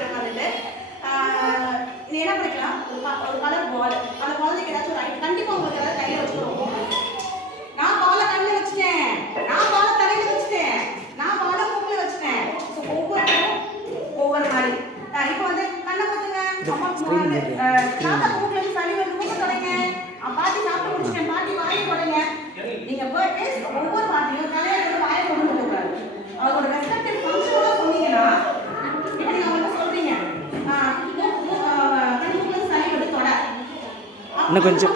கொடுக்குற மாதிரி நீ என்ன பண்ணிக்கலாம், ஒரு கலர் பால் அந்த குழந்தைக்கு ஏதாச்சும் ஒரு ஐட்டம் கண்டிப்பாக உங்களுக்கு ஏதாவது கையில் வச்சுக்கணும். நான் பாலை கண்ணில் வச்சுட்டேன், நான் பாலை தலையில் வச்சுட்டேன், நான் பாலை மூக்கில் வச்சுட்டேன். ஸோ ஒவ்வொரு மாதிரி இப்போ வந்து கண்ணை பார்த்துங்க, தாத்தா மூக்கில் இருந்து சளி வந்து மூக்க தொடங்க, பாட்டி சாப்பிட்டு முடிச்சிட்டேன், பாட்டி வாயை தொடங்க. நீங்கள் போயிட்டு ஒவ்வொரு பாட்டியும் தலையை வாயை கொண்டு போகக்கூடாது. அதோட ரெஸ்பெக்டிவ் ஃபங்க்ஷனோட சொன்னீங்கன்னா இப்போ நீங்கள் அவங்கள்ட்ட சொல்கிறீங்க சளி வந்து தொட இன்னும் கொஞ்சம்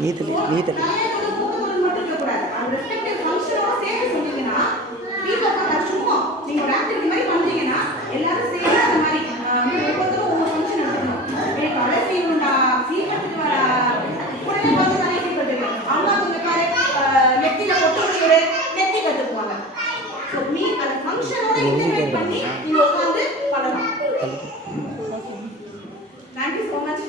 நீத்தலி மட்டும் இருக்கக்கூடாது. அந்த ரெஸ்பெக்டிவ் ஃபங்க்ஷனோட சேர்த்து சொன்னீங்கன்னா வீட்டில் உட்காந்து சும்மா நீங்கள் ஒரு ஆக்டிவிட்டி மாதிரி பண்ணுறீங்கன்னா எல்லாரும் சேர்ந்து அந்த மாதிரி ஒவ்வொருத்தரும் ஒவ்வொரு ஃபங்க்ஷன் எடுத்துக்கணும். வலை செய்யணும்டா, சீக்கிரத்துக்கு வர உடனே வந்து நிறைய சீக்கிரத்துக்கு அவங்க கொஞ்சம் பாரு நெத்தியில் பொட்டு விடு, நெத்தி கற்றுக்குவாங்க. ஸோ அந்த ஃபங்க்ஷனோட இன்டர்வேட் பண்ணி நீங்கள் உட்காந்து பண்ணலாம். Thank you so much.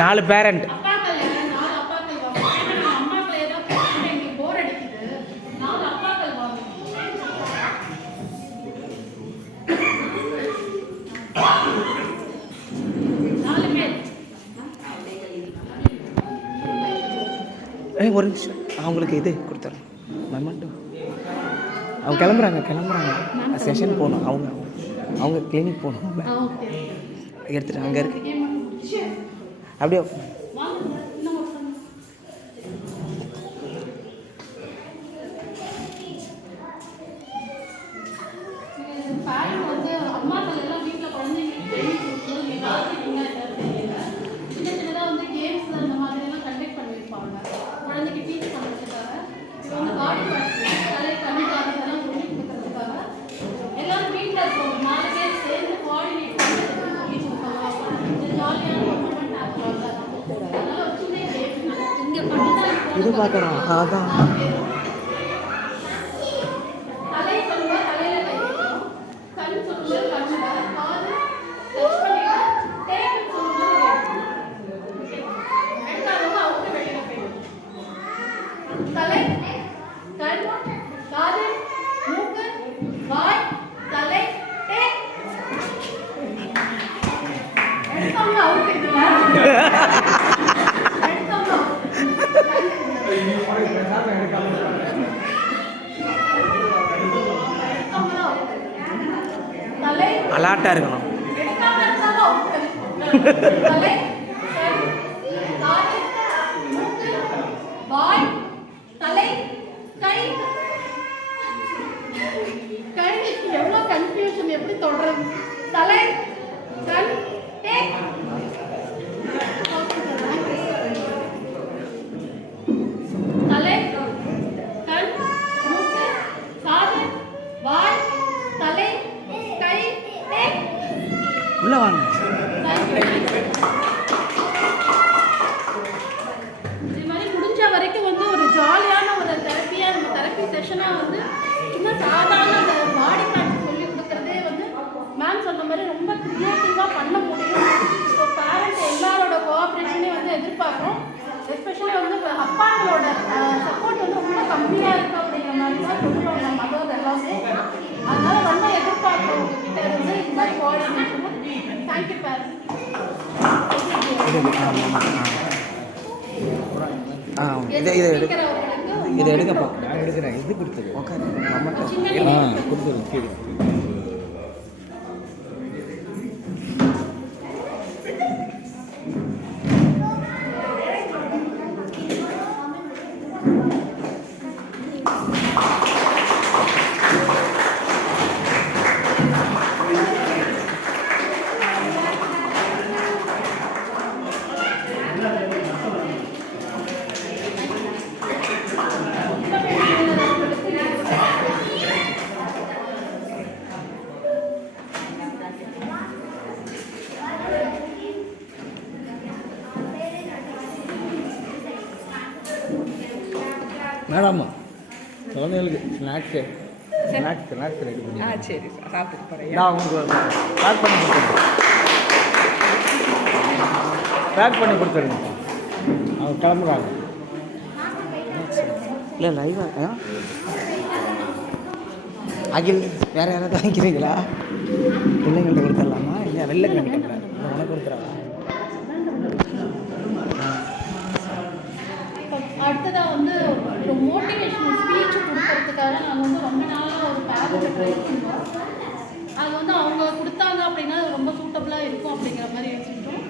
நாலு பேரண்ட் ஒரு நிமிஷம் அவங்களுக்கு இது கொடுத்துறேன் மெமெண்டோ. அவங்க கிளம்புறாங்க செஷன் போகணும், அவங்க கிளினிக் போகணும். எடுத்துட்டு அங்கே இருக்கு அப்படியே இது பார்க்குறோம். அதான் அலாட்டாக இருக்கணும். எவ்வளோ கன்ஃபியூஷன், எப்படி தொடர்றது? தலை கண் தலை கண் மூக்கு காது வாய் தலை கை உள்ள வாங்க. இது மாதிரி முடிஞ்ச வரைக்கும் வந்து ஒரு ஜாலியான ஒரு தெரப்பியாக நம்ம தெரப்பி செஷனாக வந்து சும்மா சாதாரண அந்த பாடி ப்ராக்டிஸ் சொல்லி கொடுக்குறதே வந்து மேம் சொன்ன மாதிரி ரொம்ப க்ரியேட்டிவாக பண்ண முடியும். ஸோ பேரண்ட் எல்லாரோட கோஆப்ரேஷனையும் வந்து எதிர்பார்க்குறோம். எஸ்பெஷலி வந்து அப்பாங்களோட சப்போர்ட் வந்து ரொம்ப கம்மியாக இருக்குது அப்படிங்கிற மாதிரி தான் சொல்லுவாங்க மதர் எல்லாமே. அதனால ரொம்ப எதிர்பார்க்குறோம் உங்ககிட்ட இருந்து இந்த மாதிரி கோஆர்டினேஷன். Thank you parent. இதை எடுக்கப்பா. நான் எடுக்கிறேன். இது கொடுத்துரு. உட்காரு. கொடுத்துரு. மேடம் குழந்தைகளுக்கு ஸ்நாக்ஸு ஸ்நாக்ஸ் ரெடி பண்ணி சரி சார் சாப்பிட்டு போகிறேன். நான் உங்களுக்கு பேக் பண்ணி கொடுத்துருங்க. பேக் பண்ணி கொடுத்துருங்க. அவங்க கிளம்புறாங்க. இல்லை லைவாக அகில் வேறு யாராவது வாங்கிக்கிறீங்களா? பிள்ளைங்கள்ட்ட கொடுத்துடலாமா? இல்லை வெளில கிளம்பிட்டேன் உனக்கு கொடுத்துறாங்க. அடுத்ததாக வந்து ஒரு மோட்டிவேஷனல் ஸ்பீச் கொடுக்கறதுக்காக நாங்கள் வந்து ரொம்ப நாளாக ஒரு பேரண்ட் ட்ரை பண்ணோம். அது வந்து அவங்க கொடுத்தாங்க அப்படின்னா அது ரொம்ப சூட்டபுளாக இருக்கும் அப்படிங்கிற மாதிரி வச்சுக்கிட்டோம்.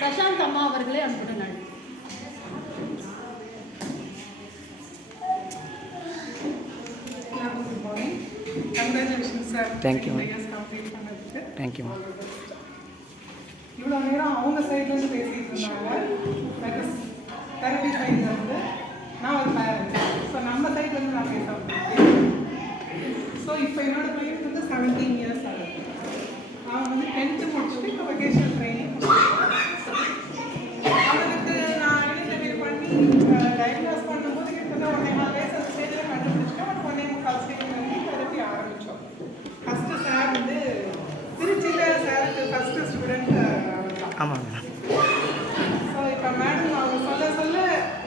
பிரசாந்த் அம்மா அவர்களே அனுப்பிட்டு நன்றி. Congratulation sir. தேங்க்யூ கம்ப்ளீட் பண்ணதுக்கு தேங்க்யூ. இவ்வளோ நேரம் அவங்க சைட்லேருந்து பேசிட்டு இருந்தாங்க. தெரப்பி சைட்லேருந்து நான் ஒரு பேரண்ட். ஸோ நம்ம சைட்லேருந்து நான் பேச வந்தேன். ஸோ இப்போ என்னோட பையனுக்கு வந்து 17 இயர்ஸ் ஆகுது. அவன் வந்து 10th முடிச்சுட்டு இப்போ வெக்கேஷனல் ட்ரைனிங் அவனுக்கு நான் இன்டர்வியூ பண்ணி டயக்னோஸ் பண்ணும்போது கிட்டத்தட்ட 1.5 வயசு அந்த ஸ்டேஜில் கண்டுபிடிச்சிட்டோம். அவனுக்கு 1.25 ஸ்டேஜ் வந்து தெரப்பி ஆரம்பித்தோம். ஃபஸ்ட்டு சார் வந்து திருச்சியில் சாருக்கு ஃபஸ்ட்டு ஸ்டூடெண்ட் அவன் தான். ஆமாங்க. ஸோ இப்போ மேடம் அவங்க சொல்ல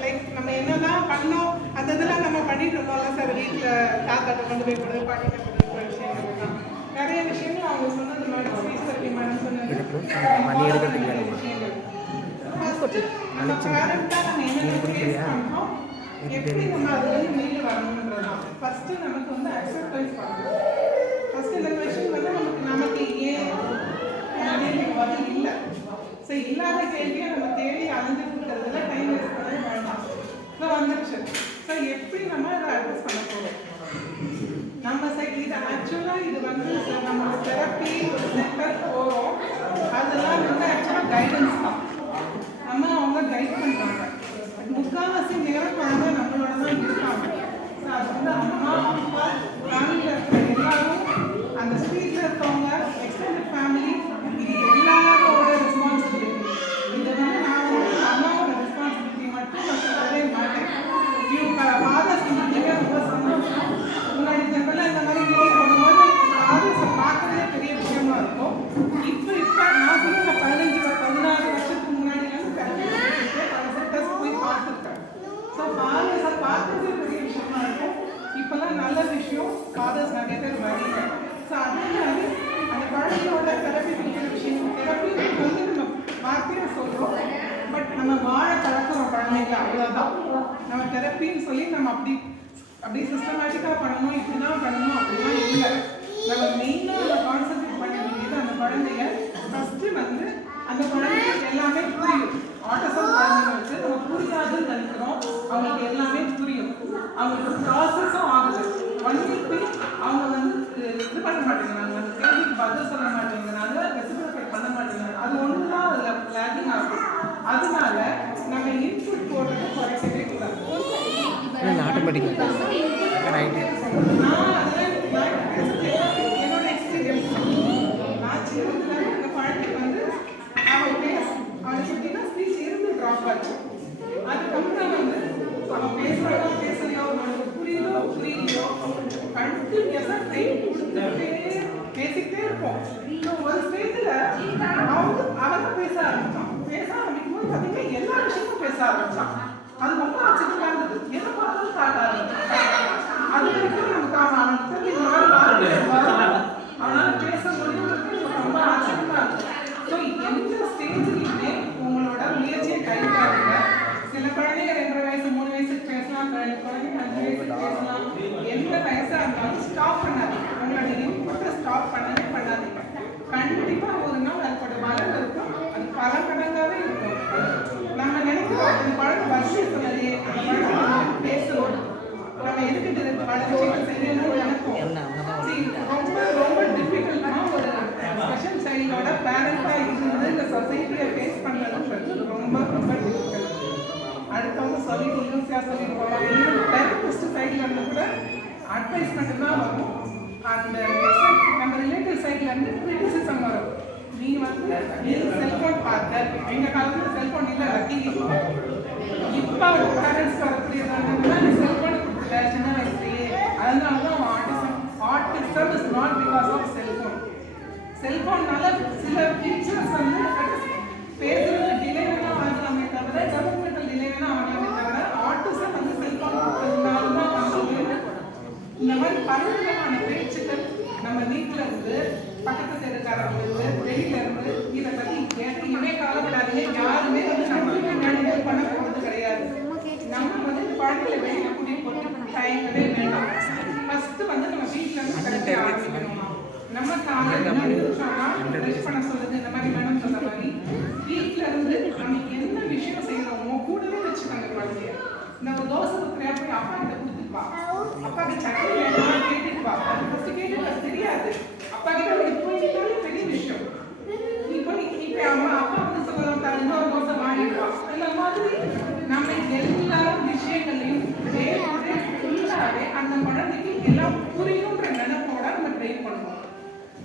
லைக் நம்ம என்னதான் பண்ணோம் அந்த இதெல்லாம் நம்ம பண்ணிட்டு இருந்தோம்ல சார். வீட்டில் தாத்தாட்ட கொண்டு போய் கொடு, பாட்டிட்ட கொடு விஷயங்கள்லாம் நிறைய விஷயங்கள் அவங்க சொன்னது மேடம் ஸ்ரீசக்தி மேடம் சொன்னது மணி எடுக்கிறதுக்கு வேலை விஷயங்கள். நம்ம பேரண்ட்டாக நம்ம என்னென்ன ஃபேஸ் பண்ணுறோம், எப்படி நம்ம அதுலேருந்து மீண்டு வரணுன்றது தான். ஃபஸ்ட்டு நமக்கு வந்து அக்செப்டன்ஸ் பண்ணணும். ஃபஸ்ட்டு இந்த கொஷின் வந்து நமக்கு ஏன் பதில் இல்லை. ஸோ இல்லாத கேள்வியை நம்ம தேடி அலைஞ்சிருக்கிறதுல டைம் வேஸ்ட் பண்ணவே வேண்டாம். ஸோ வந்துருச்சு. ஸோ எப்படி நம்ம அதை அட்ரஸ் பண்ண போகிறோம்? நம்ம இது ஆக்சுவலாக இது வந்து நம்ம தெரப்பி ஒரு சென்டர் போகிறோம். அதெல்லாம் வந்து ஆக்சுவலாக கைடன்ஸ் தான். நம்ம அவங்க கைட் பண்ணுறாங்க. முக்கால்வாசி நேரம் குழந்தை நம்மளோட தான் இருக்காங்க. ஸோ அது வந்து அம்மா அப்பா ஃபேமிலியில் இருக்கிற எல்லாரும் அந்த ஸ்ட்ரீட்டில் இருக்கவங்க எக்ஸ்டெண்டட் ஃபேமிலி இது எல்லாரோட ரெஸ்பான்சிபிலிட்டி. இது வந்து நான் வந்து அம்மாவோட ரெஸ்பான்சிபிலிட்டி மட்டும் நான் சொல்லவே மாட்டேன். இவங்க ஃபாதர்ஸ் மட்டுமே ரொம்ப சந்தோஷம். முன்னாடி தெம்பெல்லாம் இந்த மாதிரி வீடியோ போடும்போது ஃபாதர்ஸை பார்க்கறதே பெரிய விஷயமா இருக்கும். இப்போ நான் சொல்லுங்க 15-16 வருஷத்துக்கு முன்னாடிலேருந்து பல சென்டர்ஸ் போய் பார்த்துருக்கேன். ஸோ ஃபாதர்ஸை பார்க்கறதே பெரிய விஷயமா இருக்கும். இப்போல்லாம் நல்ல விஷயம் ஃபாதர்ஸ் நிறைய பேர் வரீங்க. ஸோ அதனால அந்த குழந்தையோட தெரப்பி பிடிக்கிற விஷயம் தெரப்பி வந்து நம்ம வார்த்தையாக சொல்கிறோம். பட் நம்ம வாழ கலக்கிறோம் குழந்தைங்கள, அவ்வளோதான். நம்ம தெரப்பின்னு சொல்லி நம்ம அப்படி சிஸ்டமேட்டிக்காக பண்ணணும், இப்படி தான் பண்ணணும் அப்படிலாம் இல்லை. நம்ம மெயினாக நம்ம கான்சன்ட்ரேட் பண்ண வேண்டியது அந்த குழந்தைய ஃபஸ்ட்டு வந்து அந்த குழந்தைக்கு எல்லாமே புரியும். ஆட்டிசம் குழந்தைங்களுக்கு நம்ம புரியாதுன்னு நினைக்கிறோம். அவங்களுக்கு எல்லாமே புரியும். அவங்களுக்கு ப்ராசஸும் ஆகுது. 1 வீக் அவங்க வந்து இது பண்ண மாட்டேங்கிறாங்க, அந்த கேள்விக்கு பதில் சொல்ல மாட்டேங்கிறாங்க, ரெசிபிரேட் பண்ண மாட்டேங்கிறாங்க. அது ஒன்று தான் அதில் லேக்கிங் ஆகும். அதனால நம்ம இன்புட் போடுறது குறைக்கவே கூடாது. ஆட்டோமேட்டிக்காக ரைட்டு. என்னோட எக்ஸ்பீரியன்ஸ் நான் சின்னதுல அந்த குழந்தைக்கு வந்து அவனுக்கு பார்த்தீங்கன்னா ஸ்பீச் இருந்து ட்ராப் ஆச்சு. அதுக்கப்புறம் வந்து அவன் பேசுகிறதோ பேசலையோ அவனுக்கு புரியலையோ கண்டினியூஸாக டைம் கொடுத்துட்டே பேசிக்கிட்டே இருப்போம். ஒரு ஸ்டேஜில் அவங்க பேச ஆரம்பிக்கும் போது பார்த்தீங்கன்னா எல்லா விஷயமும் பேச ஆரம்பிச்சான். அது ரொம்ப ஆச்சரியமா இருந்தது. எதை பார்த்தாலும் காட்ட ஆரம்பிச்சான். அது வரைக்கும் நமக்கு அவனுக்கு இந்த மாதிரி அவனால பேச முடியுது. ரொம்ப ஆச்சரியமா இருக்கு. ஸோ எந்த ஸ்டேஜ்லையுமே உங்களோட முயற்சியை கைவிடாதீங்க. சில குழந்தைங்க 2.5 வயசு 3 வயசுக்கு பேசலாம், குழந்தைங்க 5 வயசுக்கு பேசலாம். எந்த வயசாக இருந்தாலும் ஸ்டாப் பண்ணாதீங்க. உங்களோட இன்புட்டை ஸ்டாப் பண்ணவே பண்ணாதீங்க. கண்டிப்பாக ஒரு நாள் அதோட பலன் இருக்கும். அது பல மடங்காகவே இருக்கும். நம்ம நினைக்கிறோம் அந்த குழந்தை வருஷம் சொன்னதே அந்த குழந்தை பேசணும், நம்ம எதுக்கிட்டு பல விஷயங்கள் செய்யணும்னு நினைப்போம். ரொம்ப ரொம்ப டிஃபிகல்ட்டான ஒரு ஸ்பெஷல் சைல்டோட பேரண்டாக இருந்து இந்த சொசைட்டியை ஃபேஸ் பண்ணுறதுன்றது ரொம்ப ரொம்ப டிஃபிகல்ட். அடுத்தவங்க சொல்லிட்டு யூஸியாக சொல்லிட்டு போவாங்க. இன்னும் தெரபிஸ்ட் சைடில் இருந்து கூட அட்வைஸ்மெண்ட் தான் வரும். அந்த நம்ம ரிலேட்டிவ் சைடில் இருந்து கிரிட்டிசிசம் வரும். நீ வந்து செல்ஃபோன் பார்த்த, எங்கள் காலத்தில் செல்ஃபோன் இல்லை லக்கி. இப்போ பேரண்ட்ஸ் வரக்கூடியதான் நீ செல்ஃபோனை கொடுத்துட்ட சின்ன வயசுலேயே, அதனால தான் அவன் ஆட்டிசம் செல்போன்னால சில ஃபீச்சர்ஸ் வந்து பேசுறது டிலே வேணா ஆகலாமே தவிர டெவலப்மெண்டல் டிலே வேணா ஆகலாமே தவிர ஆர்டிசம் வந்து செல்போன் கொடுத்ததுனால தான் வந்தது. இந்த மாதிரி பலவிதமான பேச்சுக்கள் நம்ம வீட்டில் இருந்து பக்கத்து தெருக்காரங்க இருந்து வெளியில இருந்து இதை பத்தி கேட்கவே காலப்படாதீங்க. யாருமே வந்து நம்ம பண்ண போறது கிடையாது. நம்ம வந்து குழந்தைகளை வெளியில கூட்டிட்டு போட்டு தயங்கவே வேண்டாம். ஃபர்ஸ்ட் வந்து நம்ம வீட்டுல இருந்து கரெக்டா ஆரம்பிக்கணும். நம்ம காலையில ப்ரெஷ் பண்ண சொல்லுது இந்த மாதிரி வேணும் சொன்ன மாதிரி வீட்டுல இருந்து நம்ம என்ன விஷயம் செய்யறோமோ கூடவே வச்சுக்கோங்க குழந்தைய. நம்ம தோசை ஊத்துறையா போய் அப்பா கிட்ட கொடுத்துப்பா, அப்பா கிட்ட சட்னி வேணுமா கேட்டுப்பா. அது ஃபர்ஸ்ட் கேட்டு அது தெரியாது. அப்பா கிட்ட போயிட்டாலும் பெரிய விஷயம். நீ போய் அம்மா அப்பா வந்து சொல்ல இன்னொரு தோசை வாங்கிடுவா. இந்த மாதிரி நம்ம எல்லா விஷயங்களையும் ஃபுல்லாவே அந்த குழந்தைக்கு எல்லாம் புரியுன்ற நினைப்போட நம்ம ட்ரெயின் பண்ணுவோம்.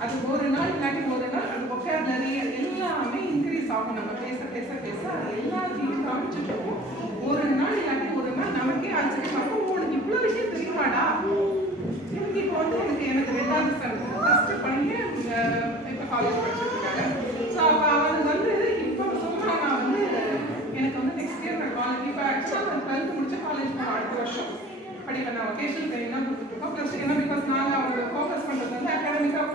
அது ஒரு நாள் இல்லாட்டி ஒரு நாள் அது vocabulary எல்லாமே இன்க்ரீஸ் ஆகும். நம்ம பேச பேச பேச அது எல்லாத்தையும் காமிச்சுட்டு இருக்கோம். ஒரு நாள் இல்லாட்டி ஒரு நாள் நமக்கே ஆச்சரியமா இருக்கும், உனக்கு இவ்வளோ விஷயம் தெரியுமாடா. இவங்க இப்போ வந்து எனக்கு 2வது ஸ்டாண்டர்ட் ஃபர்ஸ்ட் பையன் இப்போ காலேஜ் படிச்சுட்டு இருக்காங்க. ஸோ அப்போ அவன் வந்து இப்போ சொன்னா நான் வந்து எனக்கு வந்து நெக்ஸ்ட் இயர் நான் காலேஜ் இப்போ ஆக்சுவலாக நான் 12th முடிச்சு காலேஜ் போகிறேன் அடுத்த வருஷம் படிப்பேன். நான் ஒகேஷனல் ட்ரைனிங் தான் கொடுத்துட்டு இருக்கோம். ப்ளஸ் என்ன பிகாஸ் நாங்கள் அவங்களோட ஃபோக்கஸ் பண்ணுறது வந்து அகாடமிக்காக